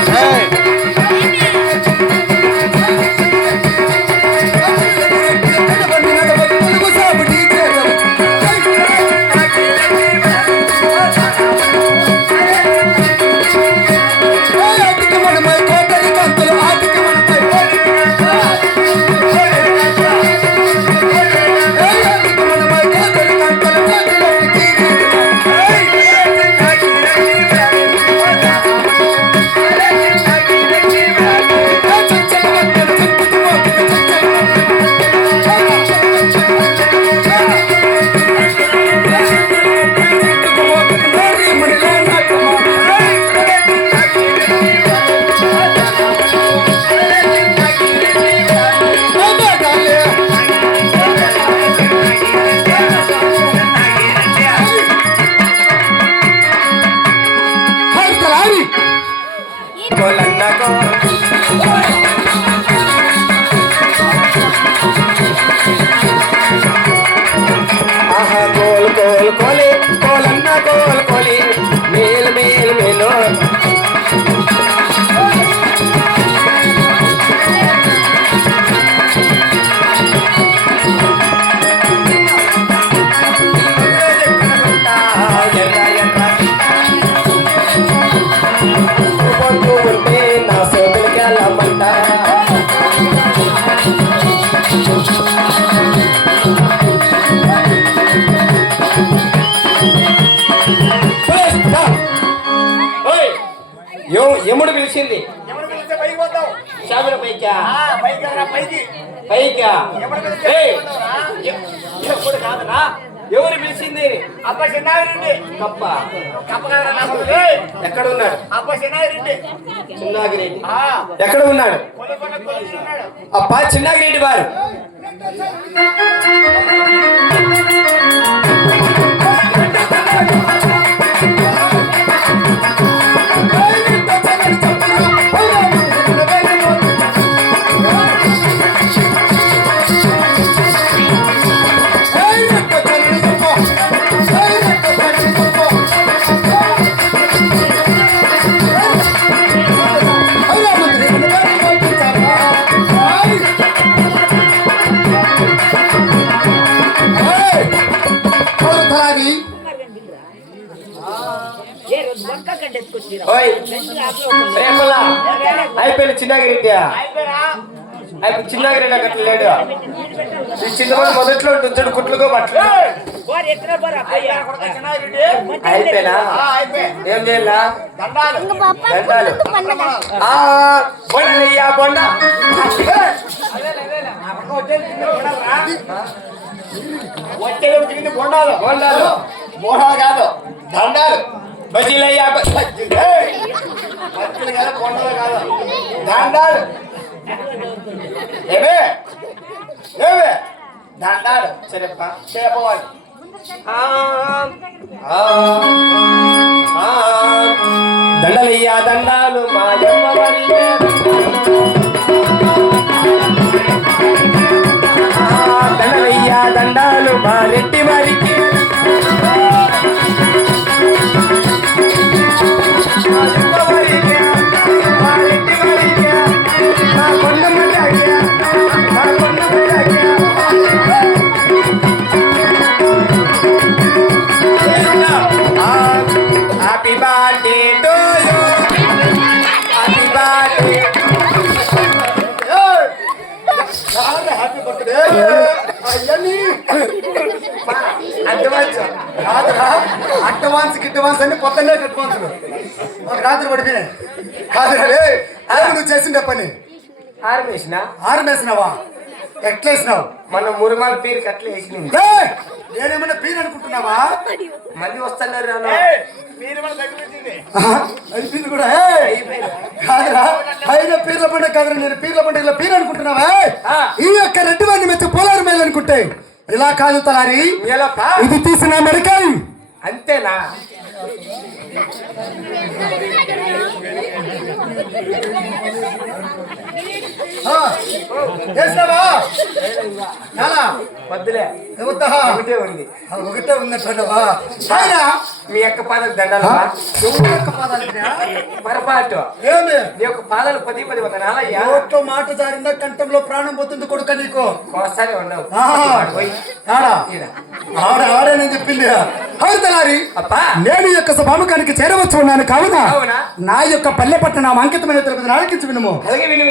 hey. కోల్ కోల్ కోలి కోలన్న కోల్ కోలి మేలు మే ఎముడు పిలిచింది. ఎవరు పిలిస్తే పైకి పైకా? ఆ, పైకి రా పైకి. పైకా? ఎవరు పిలిచింది? అబ్బ చిన్నాగిరెడ్డి కప్ప. ఎక్కడ ఉన్నాడు? అబ్బ చిన్నాగిరెడ్డి. చిన్నాగిరెడ్డి ఎక్కడ ఉన్నాడు? అప్ప చిన్నాగిరెడ్డి వారు. రేపలా అయిపోయింది చిన్నాగిరెడ్డి అయిపోయిరా. అయిపోయి చిన్నాగిరెడ్డి అక్కడ లేడు? ఈ చిన్నవాడు మొదట్లో ఉంటుంది కుట్లుకో బట్టలు. అయ్యా కొడుకు చిన్నాగిరెడ్డి అయిపోయినా ఏం చేయాలా? దండాలు. దండాలు. ఆ బొండయ్యా బొండ. వచ్చేది తిరిగి బొండాలు. బొండాలు. బోడాలు కాదు దండాలు. బజీలు అయ్యా ఏయ్, కాదు బొండాలు కాదు. దండాలు. ఏమే? ఏమే? దండాలు. సరేప్పా చేపవాలి ఆ, దండలయ్యా దండాలు మా జన్మ దండాలు మా రెడ్డి వారికి మా యమ్మవారికే, మా రెడ్డి వారికే, మా కొండమల్లాకే, మా అడ్వాన్స్. కాదురా అడ్వాన్స్ గిడ్వాన్స్ అన్ని పొద్దున్నే అడ్వాన్సులు. ఒక రాత్రి పడిపోయినాయి. కాదురా రే అది నువ్వు చేసిండే పని. ఆర్మేసిన ఆరమేసినావా ఎట్లేసినావు మన మురుమాల పేరు అట్లా వేసినాం. ఏయ్! నేనేమన్నా పీర్ అనుకుంటున్నావా? మళ్ళీ వస్తున్నారు. ఆహా, అది పీర్లు కూడా ఏయ్! కాదురా పైన పీర్ల పండుగ కాదురా నేను పీర్ల పండుగలో పీర్ అనుకుంటున్నావా. ఈ యొక్క రెడ్డి వాడిని మెచ్చి పోలారు మేలు అనుకుంటే ఇలా కాదు తలారి? ఇది తీసిన మెడకాయ అంతేనా? చేసినావా? చాలా వద్దులే. వద్దా ఒకటే ఉంది. ఒకటే ఉన్నట్టువా ఆయన? మీ యొక్క పాదాలు ఎవరి యొక్క పాదాలయ్యా? పొరపాటు. ఏమి? నీ యొక్క పాదాలు పది పది వందనాలయ్యా నోట్లో మాట జారిందా కంఠంలో ప్రాణం పోతుంది కొడుక నీకు? ఉన్నావు ఆహా. పోయి. ఆడా. ఆడ ఆడేనని చెప్పింది. అప్పా. నేను యొక్క సభాముఖానికి చేరవచ్చు ఉన్నాను కావున? నా యొక్క పల్లె పట్టణం అంకితమైన తిరుపతి ఆలకించి వినుము. అలాగే విని